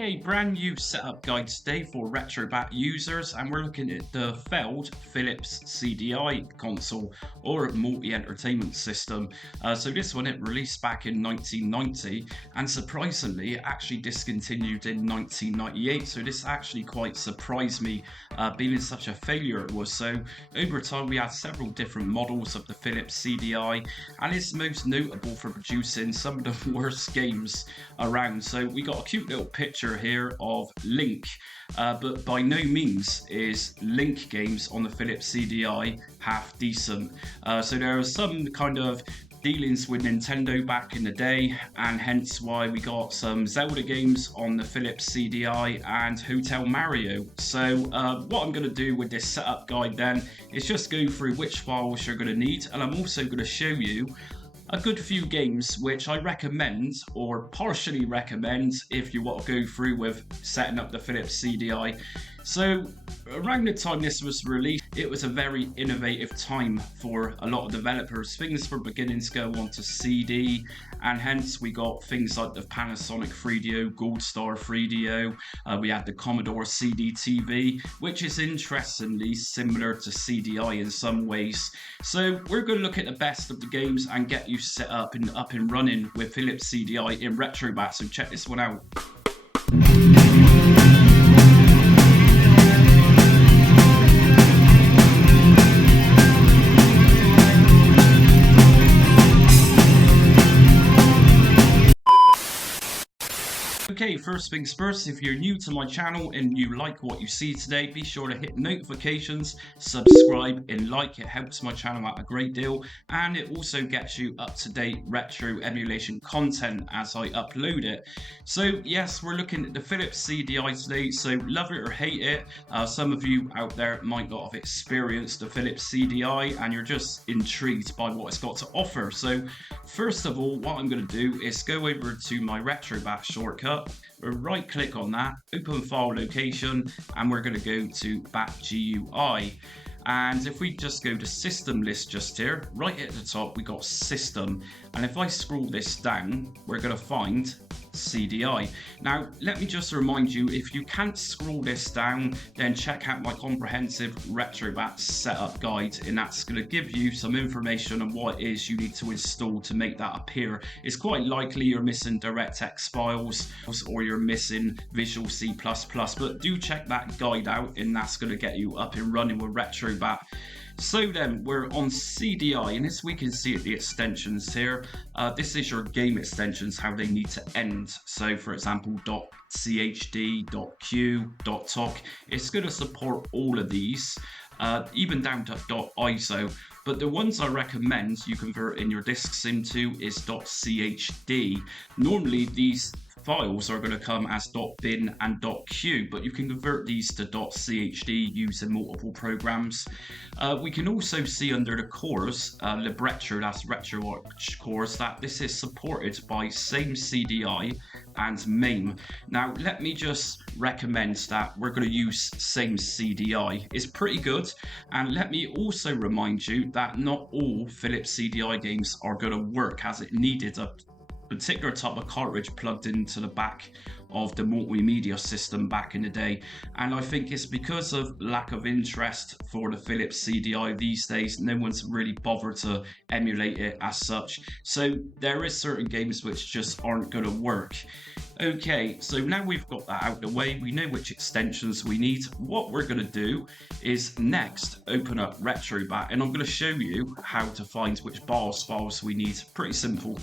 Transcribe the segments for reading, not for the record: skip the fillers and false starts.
Okay, brand new setup guide today for Retrobat users, and we're looking at the failed Philips CDI console or multi-entertainment system. So this one, it released back in 1990, and surprisingly it actually discontinued in 1998. So this actually quite surprised me, being such a failure it was. So over time we had several different models of the Philips CDI, and it's most notable for producing some of the worst games around. So we got a cute little picture here of Link, but by no means is Link games on the Philips CDI half decent. So there was some kind of dealings with Nintendo back in the day, and hence why we got some Zelda games on the Philips CDI and Hotel Mario. So what I'm going to do with this setup guide then is just go through which files you're going to need, and I'm also going to show you a good few games which I recommend or partially recommend if you want to go through with setting up the Philips CDI. So around the time this was released, it was a very innovative time for a lot of developers. Things were beginning to go onto CD, and hence we got things like the Panasonic 3DO, Gold Star 3DO. We had the Commodore CD-TV, which is interestingly similar to CDI in some ways. So we're going to look at the best of the games and get you set up and running with Philips CDI in Retrobat. So check this one out. Okay, first things first, if you're new to my channel and you like what you see today, be sure to hit notifications, subscribe and like. It helps my channel out a great deal, and it also gets you up-to-date retro emulation content as I upload it. So yes, we're looking at the Philips CDI today, so love it or hate it. Some of you out there might not have experienced the Philips CDI and you're just intrigued by what it's got to offer. So first of all, what I'm going to do is go over to my Retrobat shortcut. We'll right click on that, open file location, and we're going to go to Bat GUI. And if we just go to system list just here, right at the top we got system, and if I scroll this down we're going to find CDI. Now let me just remind you, if you can't scroll this down, then check out my comprehensive Retrobat setup guide, and that's going to give you some information on what it is you need to install to make that appear. It's quite likely you're missing DirectX files or you're missing Visual C++, but do check that guide out and that's going to get you up and running with Retrobat. So then we're on CDI, and as we can see at the extensions here, this is your game extensions, how they need to end. So for example, .chd, .q, .toc, it's going to support all of these, even down to .iso. But the ones I recommend you convert in your disks into is .chd. Normally these files are going to come as .bin and .q, but you can convert these to .chd using multiple programs. We can also see under the cores, libretro, that's Retroarch cores, that this is supported by Same CDi and MAME. Now let me just recommend that we're going to use Same CDi. It's pretty good, and let me also remind you that not all Philips CDI games are going to work as it needed a particular type of cartridge plugged into the back of the multimedia system back in the day, and I think it's because of lack of interest for the Philips CDI these days. No one's really bothered to emulate it as such, so there is certain games which just aren't going to work. Okay, so now we've got that out the way, we know which extensions we need. What we're going to do is next open up Retrobat, and I'm going to show you how to find which BIOS files we need. Pretty simple.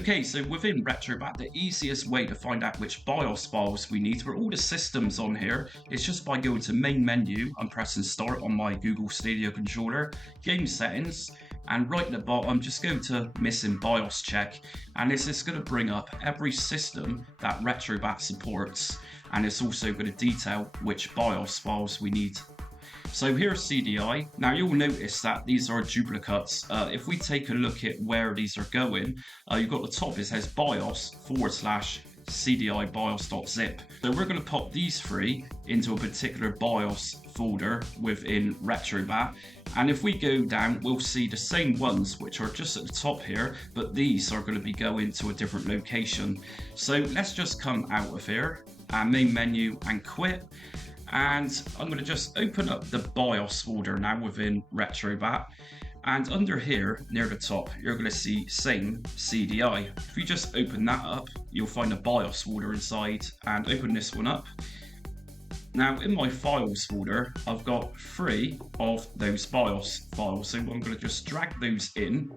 Okay, so within Retrobat, the easiest way to find out which BIOS files we need for all the systems on here is just by going to main menu and pressing start on my Google Stadia controller, game settings, and right at the bottom just go to missing BIOS check, and this is going to bring up every system that Retrobat supports, and it's also going to detail which BIOS files we need. So here's CDI. Now you'll notice that these are duplicates. If we take a look at where these are going, you've got the top, it says BIOS /CDI BIOS.zip. So we're going to pop these three into a particular BIOS folder within Retrobat. And if we go down, we'll see the same ones, which are just at the top here, but these are going to be going to a different location. So let's just come out of here, and main menu, and quit. And I'm going to just open up the BIOS folder now within Retrobat. And under here, near the top, you're going to see Same CDi. If you just open that up, you'll find a BIOS folder inside, and open this one up. Now in my files folder, I've got 3 of those BIOS files, so I'm going to just drag those in,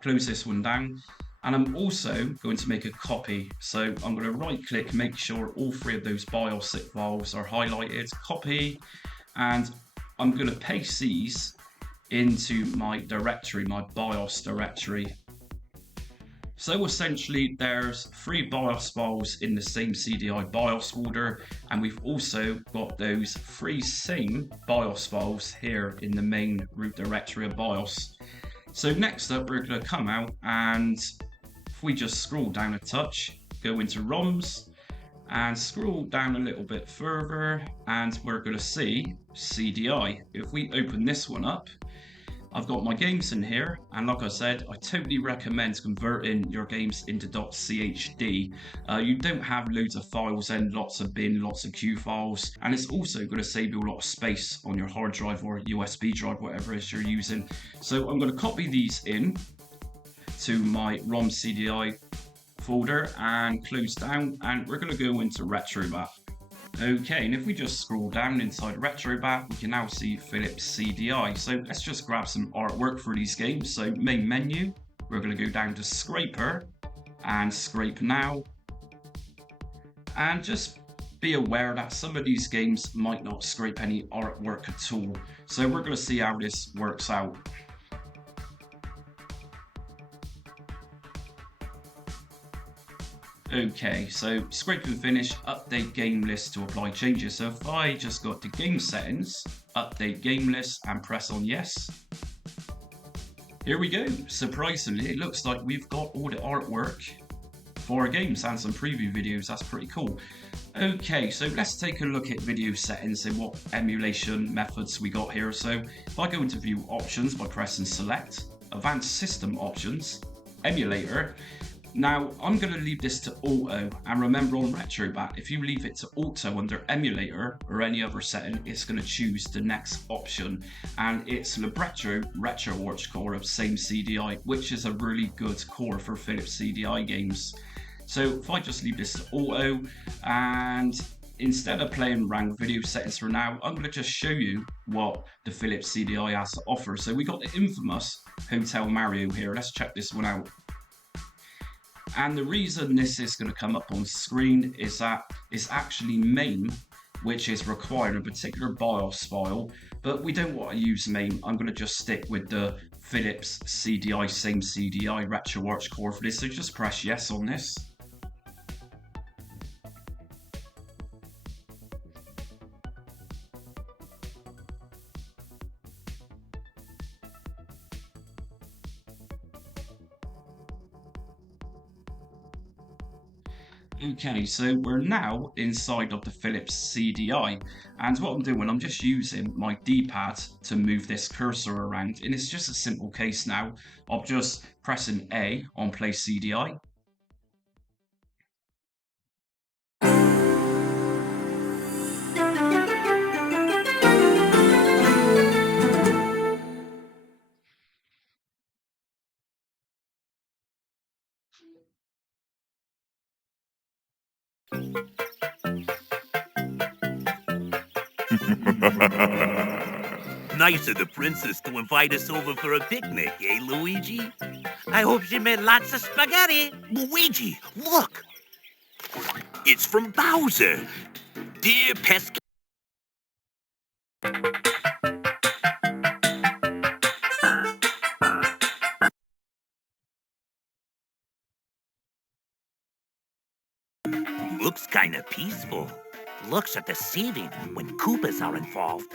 close this one down, and I'm also going to make a copy. So I'm going to right click, make sure all 3 of those BIOS files are highlighted, copy, and I'm going to paste these into my directory, my BIOS directory. So essentially there's 3 BIOS files in the Same CDi BIOS folder, and we've also got those 3 same BIOS files here in the main root directory of BIOS. So next up, we're going to come out, and if we just scroll down a touch, go into ROMs, and scroll down a little bit further, and we're going to see CDi. If we open this one up, I've got my games in here, and like I said, I totally recommend converting your games into .chd. You don't have loads of files and lots of bin, lots of Q files, and it's also going to save you a lot of space on your hard drive or USB drive, whatever it is you're using. So I'm going to copy these in to my ROM CDi folder and close down, and we're going to go into Retrobat. Okay, and if we just scroll down inside Retrobat, we can now see Philips CDI. So let's just grab some artwork for these games. So main menu, we're going to go down to Scraper and Scrape Now. And just be aware that some of these games might not scrape any artwork at all. So we're going to see how this works out. Okay, so scrape and finish, update game list to apply changes. So if I just go to game settings, update game list, and press on yes. Here we go. Surprisingly, it looks like we've got all the artwork for our games and some preview videos. That's pretty cool. Okay, so let's take a look at video settings and what emulation methods we got here. So if I go into view options by pressing select, advanced system options, emulator. Now, I'm going to leave this to auto, and remember on Retrobat, if you leave it to auto under emulator or any other setting, it's going to choose the next option, and it's Libretto Retroarch core of Same CDi, which is a really good core for Philips CDI games. So if I just leave this to auto, and instead of playing around video settings for now, I'm going to just show you what the Philips CDI has to offer. So we got the infamous Hotel Mario here. Let's check this one out. And the reason this is going to come up on screen is that it's actually MAME, which is required in a particular BIOS file, but we don't want to use MAME. I'm going to just stick with the Philips CDI Same CDi Retroarch core for this, so just press yes on this. Okay, so we're now inside of the Philips CDI, and what I'm doing, I'm just using my D-pad to move this cursor around, and it's just a simple case now of just pressing A on play CDI. Nice of the princess to invite us over for a picnic, eh, Luigi? I hope she made lots of spaghetti. Luigi, look! It's from Bowser. Dear Pesca... Looks kinda peaceful. Looks are deceiving when Koopas are involved.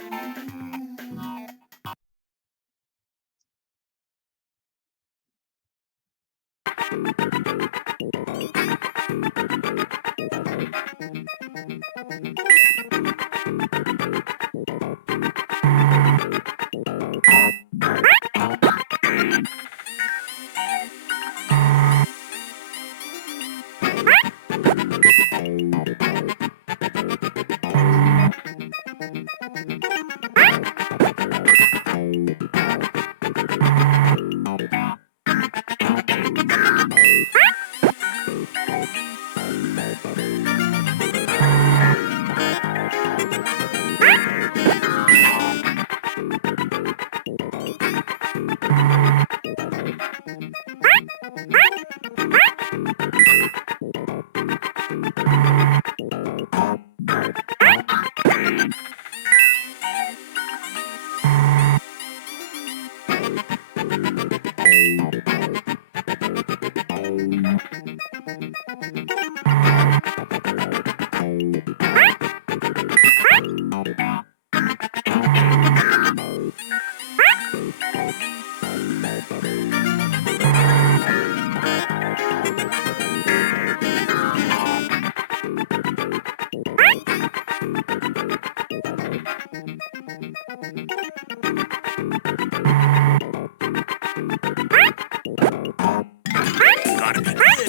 Gotta be quick.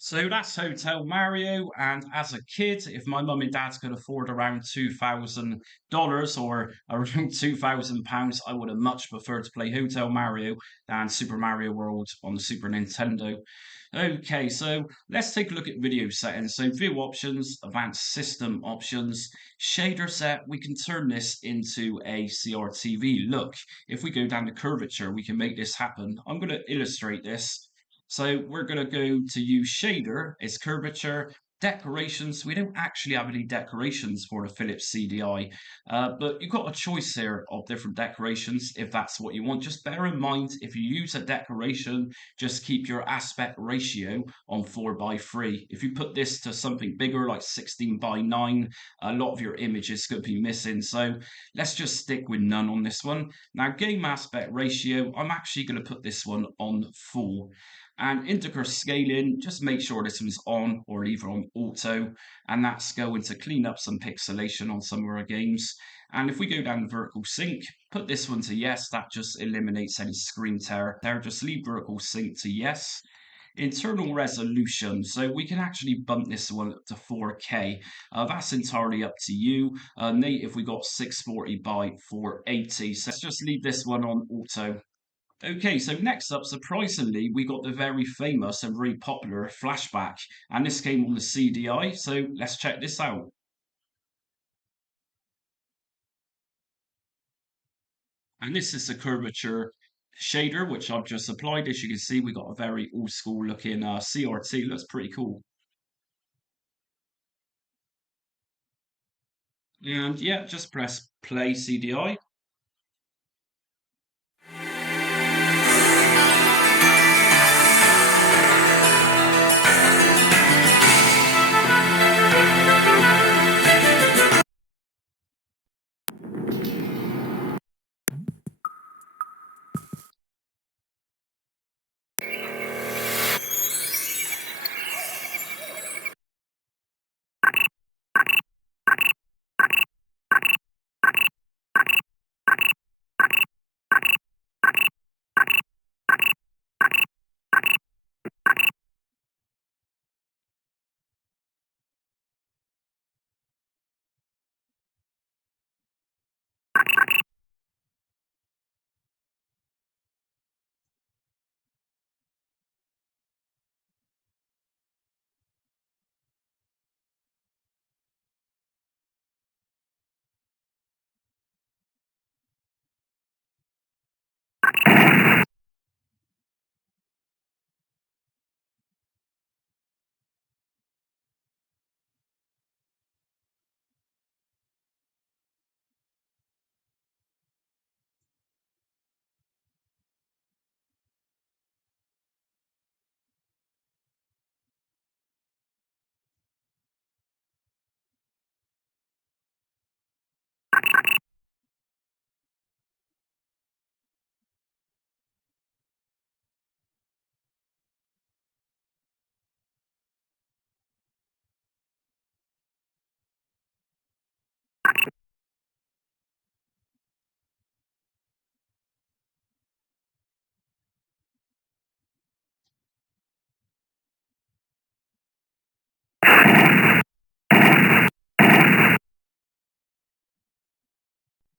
So that's Hotel Mario, and as a kid, if my mum and dad could afford around $2,000 or around £2,000, I would have much preferred to play Hotel Mario than Super Mario World on the Super Nintendo. Okay, so let's take a look at video settings. So view options, advanced system options, shader set, we can turn this into a CRTV. Look, if we go down to curvature, we can make this happen. I'm going to illustrate this. So we're going to go to use shader, it's curvature, decorations. We don't actually have any decorations for the Philips CDI, but you've got a choice here of different decorations if that's what you want. Just bear in mind, if you use a decoration, just keep your aspect ratio on 4:3. If you put this to something bigger like 16:9, a lot of your images could be missing. So let's just stick with none on this one. Now, game aspect ratio, I'm actually going to put this one on full. And integer scaling, just make sure this one's on or leave it on auto. And that's going to clean up some pixelation on some of our games. And if we go down to vertical sync, put this one to yes, that just eliminates any screen tear there. Just leave vertical sync to yes. Internal resolution, so we can actually bump this one up to 4K. That's entirely up to you. Native, we got 640 by 480. So let's just leave this one on auto. Okay, so next up, surprisingly, we got the very famous and very popular Flashback, and this came on the CDI, so let's check this out. And this is the curvature shader, which I've just applied. As you can see, we got a very old school looking CRT, looks pretty cool. And yeah, just press play CDI.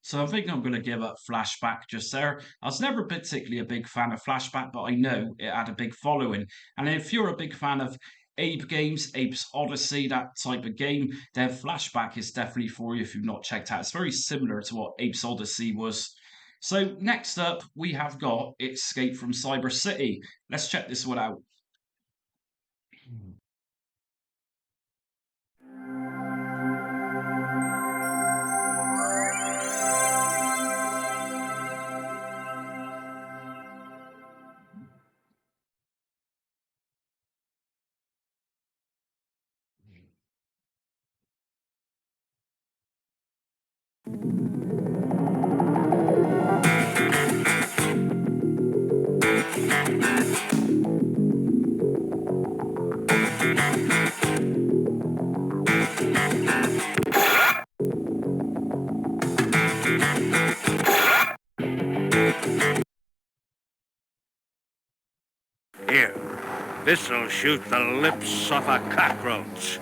So I think I'm going to give up Flashback just there. I was never particularly a big fan of Flashback, but I know it had a big following. And if you're a big fan of Ape Games, Ape's Odyssey, that type of game, then Flashback is definitely for you if you've not checked out. It's very similar to what Ape's Odyssey was. So next up, we have got Escape from Cyber City. Let's check this one out. Here, this'll shoot the lips off a cockroach.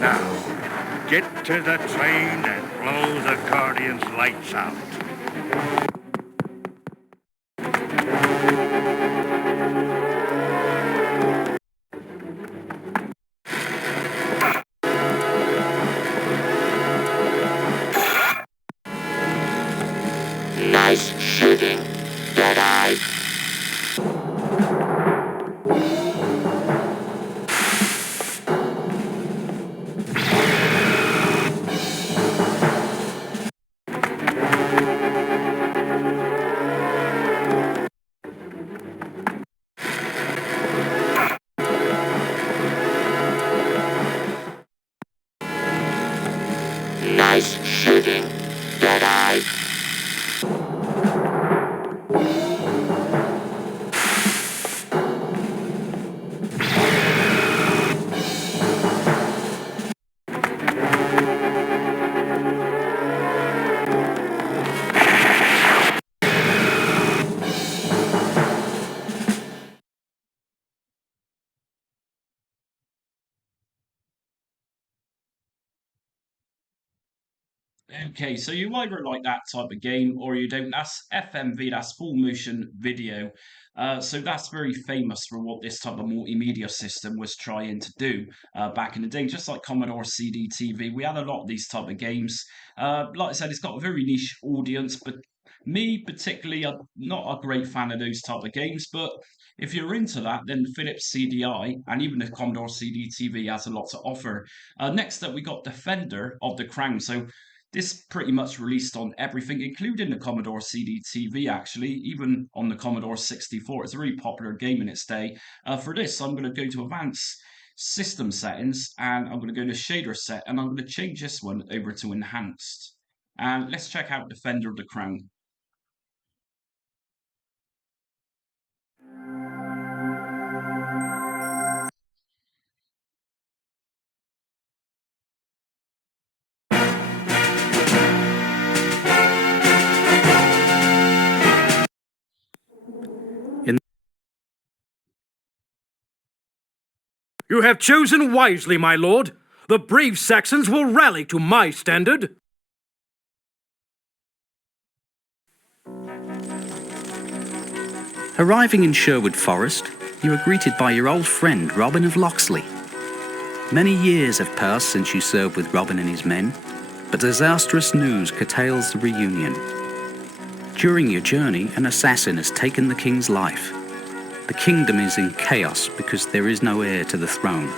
Now, get to the train and blow the Guardian's lights out. Nice shooting, Jedi. Nice shooting, Jedi. Okay, so you either like that type of game or you don't. That's FMV, that's full motion video. So that's very famous for what this type of multimedia system was trying to do back in the day. Just like Commodore CDTV, we had a lot of these type of games. Like I said, it's got a very niche audience, but me particularly, I'm not a great fan of those type of games. But if you're into that, then Philips CDI and even the Commodore CDTV has a lot to offer. Next up, we got Defender of the Crown. So this pretty much released on everything, including the Commodore CD-TV, actually, even on the Commodore 64. It's a really popular game in its day. For this, I'm going to go to Advanced System Settings, and I'm going to go to Shader Set, and I'm going to change this one over to Enhanced. And let's check out Defender of the Crown. You have chosen wisely, my lord. The brave Saxons will rally to my standard. Arriving in Sherwood Forest, you are greeted by your old friend Robin of Locksley. Many years have passed since you served with Robin and his men, but disastrous news curtails the reunion. During your journey, an assassin has taken the king's life. The kingdom is in chaos because there is no heir to the throne.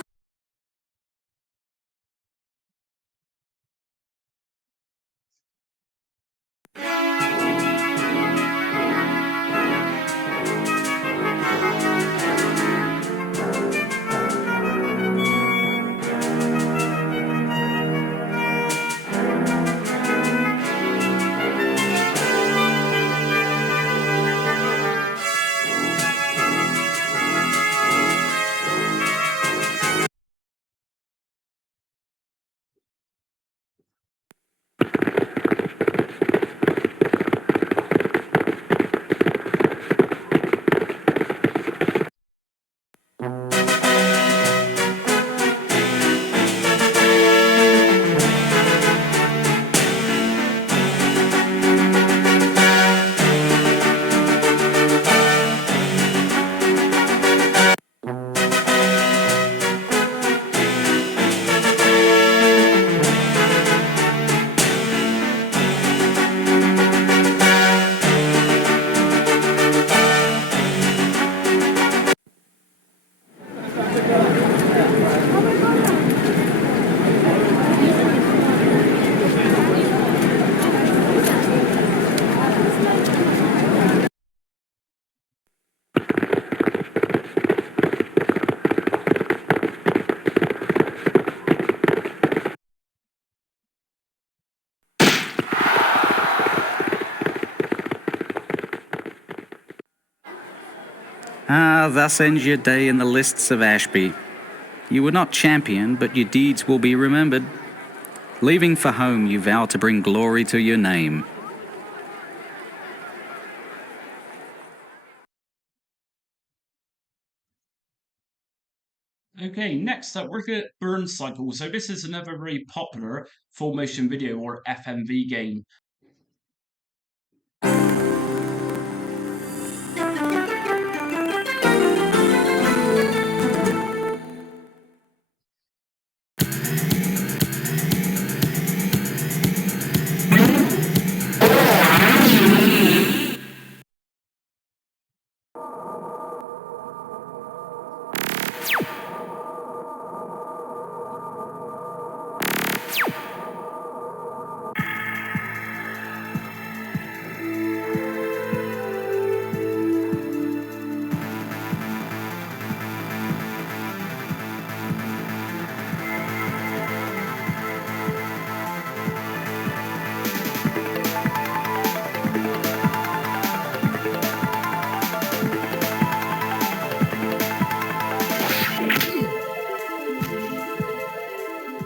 Ah, thus ends your day in the lists of Ashby. You were not champion, but your deeds will be remembered. Leaving for home, you vow to bring glory to your name. Okay, next up, we're going at Burn Cycle. So this is another very popular full motion video or FMV game.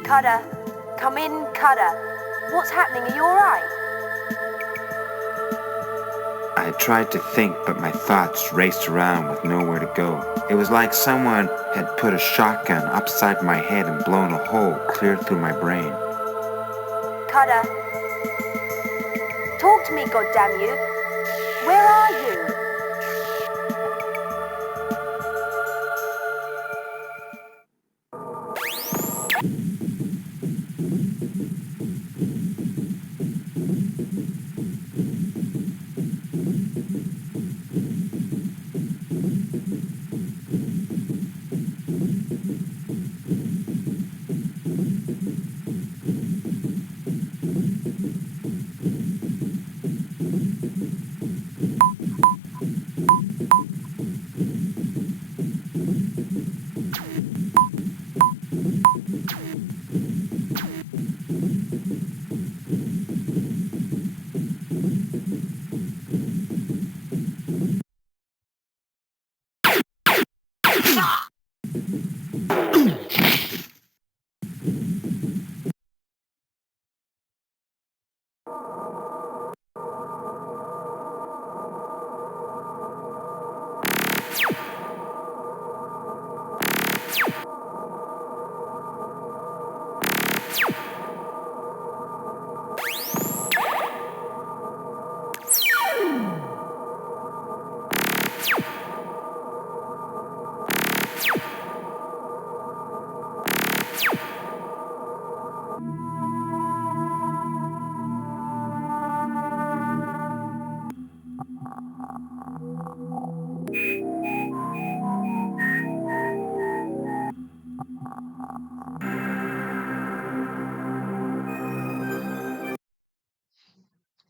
Cutter, come in, Cutter. What's happening? Are you alright? I tried to think, but my thoughts raced around with nowhere to go. It was like someone had put a shotgun upside my head and blown a hole clear through my brain. Cutter. Talk to me, goddamn you. Where are you?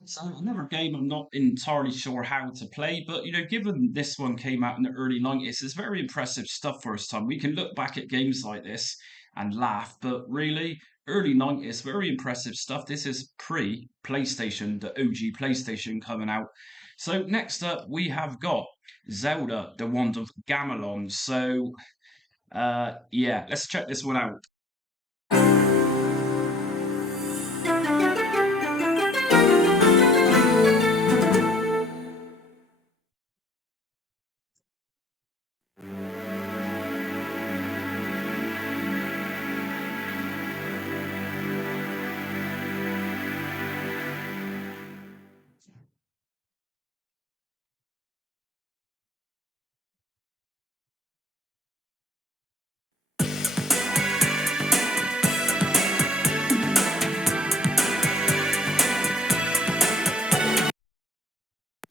So another game I'm not entirely sure how to play, but given this one came out in the early 90s, it's very impressive stuff for its time. We can look back at games like this and laugh, but really, early 90s, very impressive stuff. This is pre-PlayStation, the OG PlayStation coming out. So next up, we have got Zelda, The Wand of Gamelon. So, yeah, let's check this one out.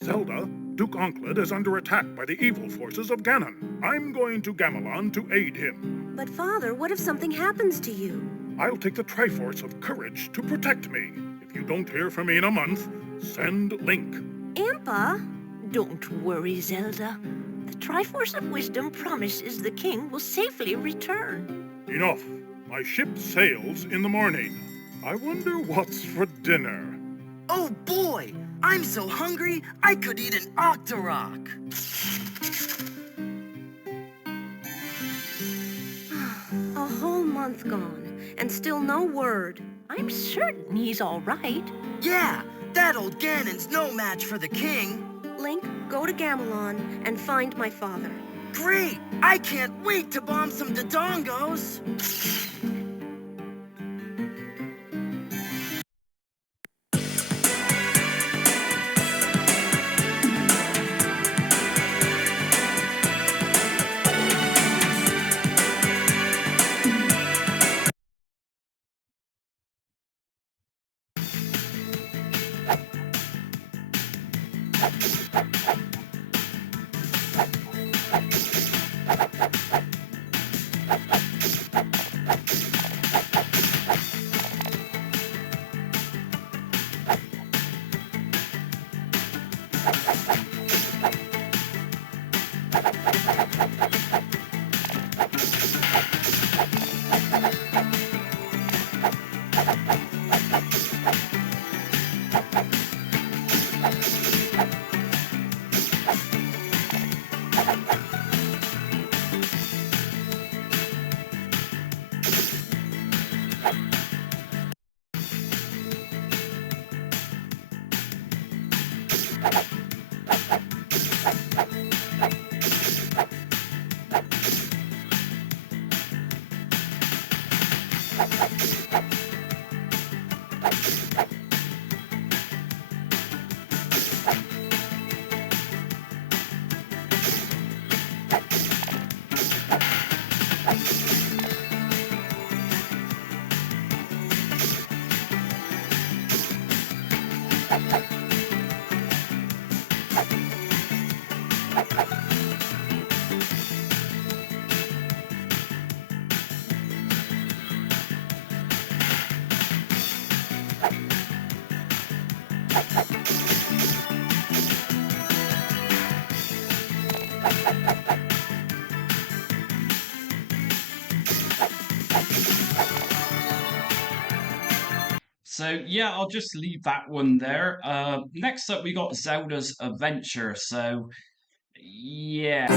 Zelda, Duke Onkled is under attack by the evil forces of Ganon. I'm going to Gamelon to aid him. But Father, what if something happens to you? I'll take the Triforce of Courage to protect me. If you don't hear from me in a month, send Link. Impa? Don't worry, Zelda. The Triforce of Wisdom promises the king will safely return. Enough. My ship sails in the morning. I wonder what's for dinner. Oh boy! I'm so hungry, I could eat an Octorok! whole month gone, and still no word. I'm certain he's all right. Yeah, that old Ganon's no match for the king. Link, go to Gamelon and find my father. Great! I can't wait to bomb some Dodongos! So yeah, I'll just leave that one there. Next up, we got Zelda's Adventure. So yeah.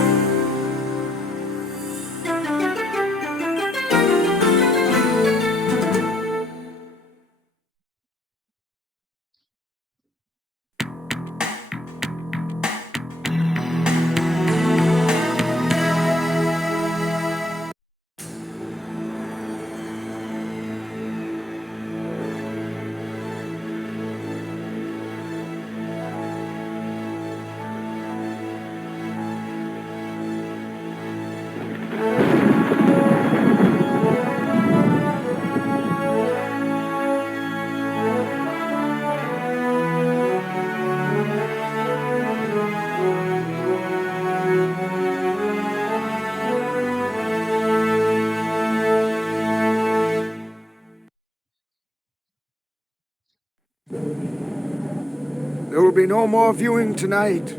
There will be no more viewing tonight.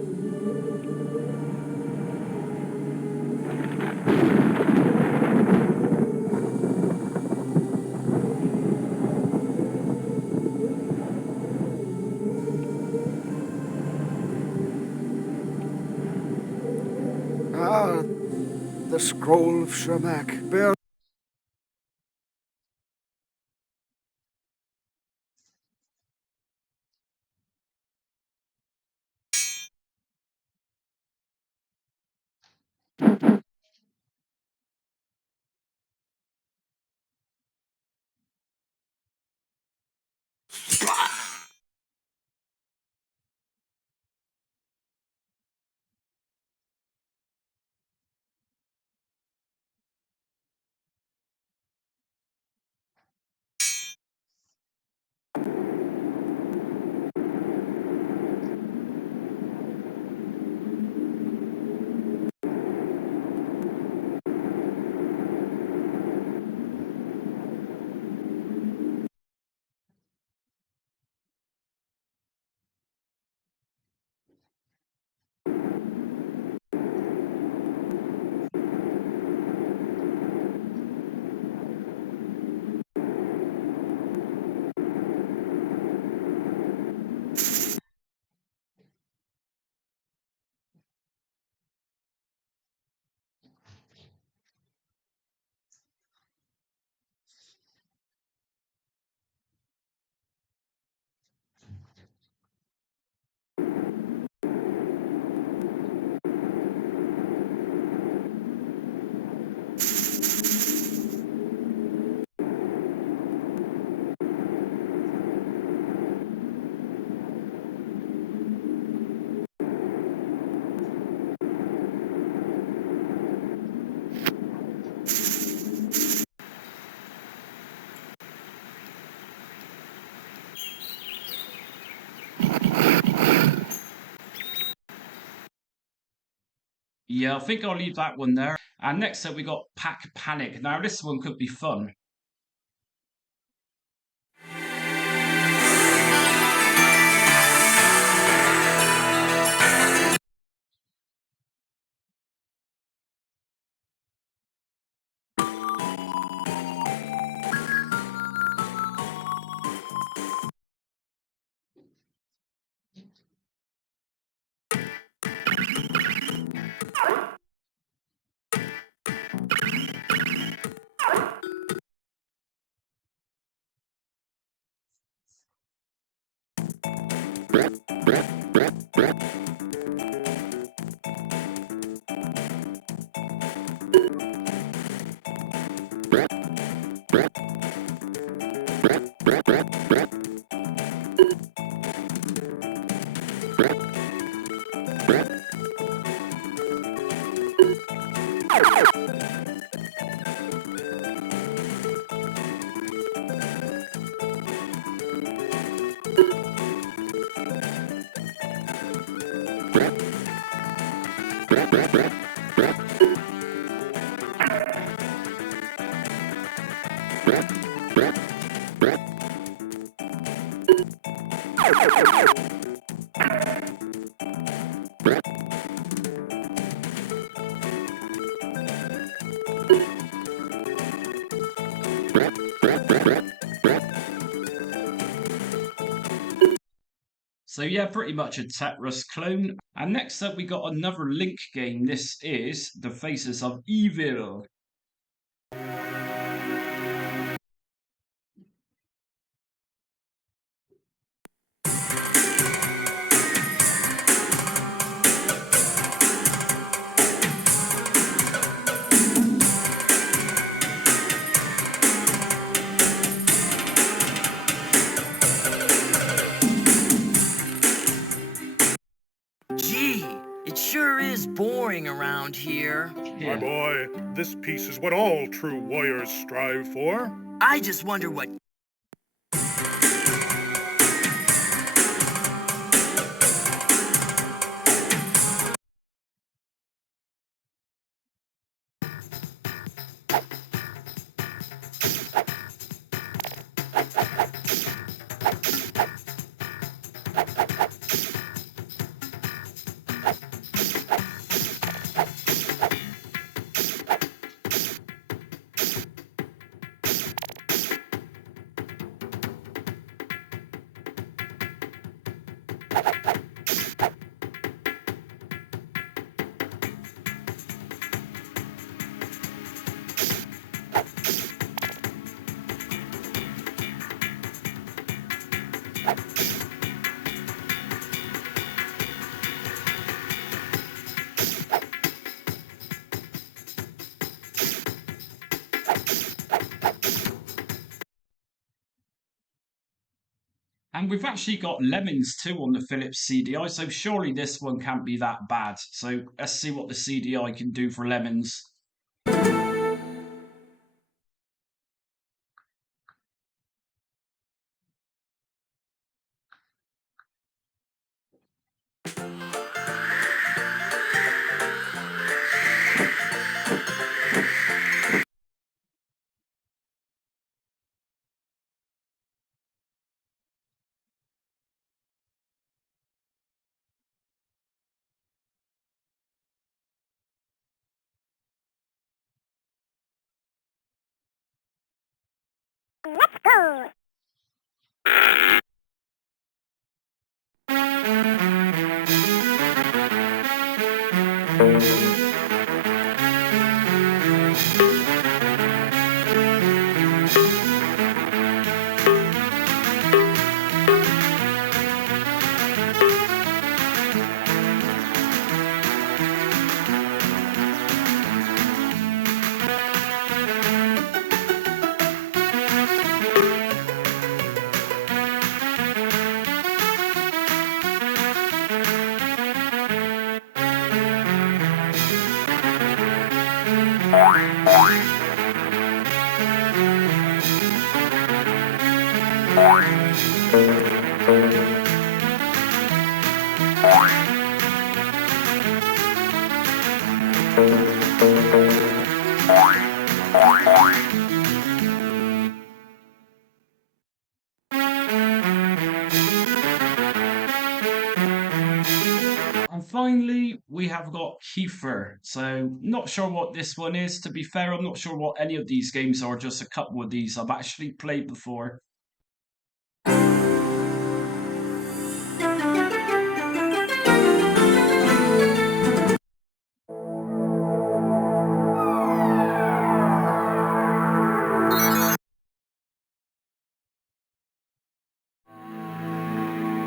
Ah, the scroll of Shamak. Bear Yeah, I think I'll leave that one there. And next up, we got Pack Panic. Now, this one could be fun. So yeah, pretty much a Tetris clone. And next up, we got another Link game. This is The Faces of Evil. Gee, it sure is boring around here. My boy, this piece is what all true warriors strive for. I just wonder what... And we've actually got lemons too on the Philips CDI, so surely this one can't be that bad. So let's see what the CDI can do for lemons. Let's go! And finally, we have got Kiefer. So, not sure what this one is. To be fair, I'm not sure what any of these games are. Just a couple of these I've actually played before.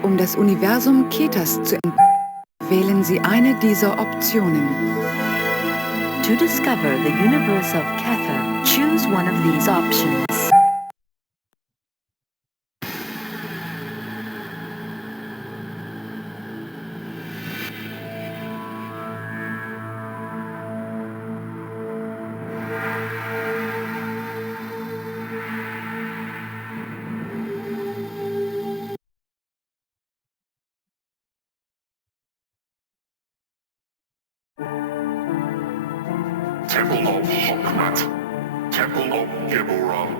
Um das Universum Ketas zu entdecken, wählen Sie eine dieser Optionen. To discover the universe of Kether, choose one of these options. Temple of Hokmat. Temple of Gibboram.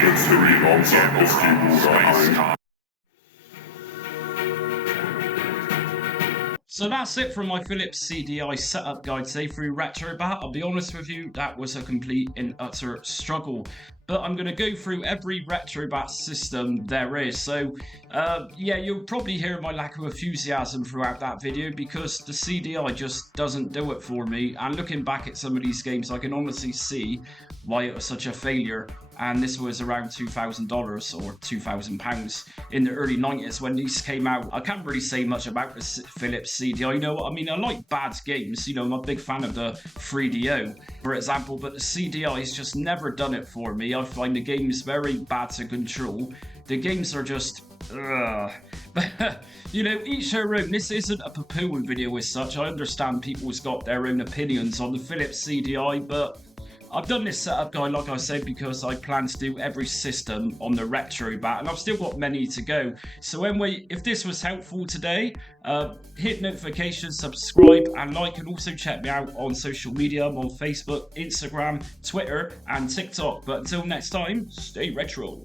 Jetzt für die Hauptsache auf die Bruder ein. So that's it from my Philips CDI setup guide today through Retrobat. I'll be honest with you, that was a complete and utter struggle. But I'm going to go through every Retrobat system there is. So, yeah, you'll probably hear my lack of enthusiasm throughout that video because the CDI just doesn't do it for me. And looking back at some of these games, I can honestly see why it was such a failure. And this was around $2,000 or £2,000 in the early 90s when these came out. I can't really say much about the Philips CDI. You know, I mean, I like bad games. You know, I'm a big fan of the 3DO, for example, but the CDI has just never done it for me. I find the games very bad to control. The games are just... But, you know, each their own. This isn't a poo-poo video as such. I understand people's got their own opinions on the Philips CDI, but... I've done this setup guide, like I said, because I plan to do every system on the Retrobat, and I've still got many to go. So anyway, if this was helpful today, hit notifications, subscribe, and like, and also check me out on social media. I'm on Facebook, Instagram, Twitter, and TikTok. But until next time, stay retro.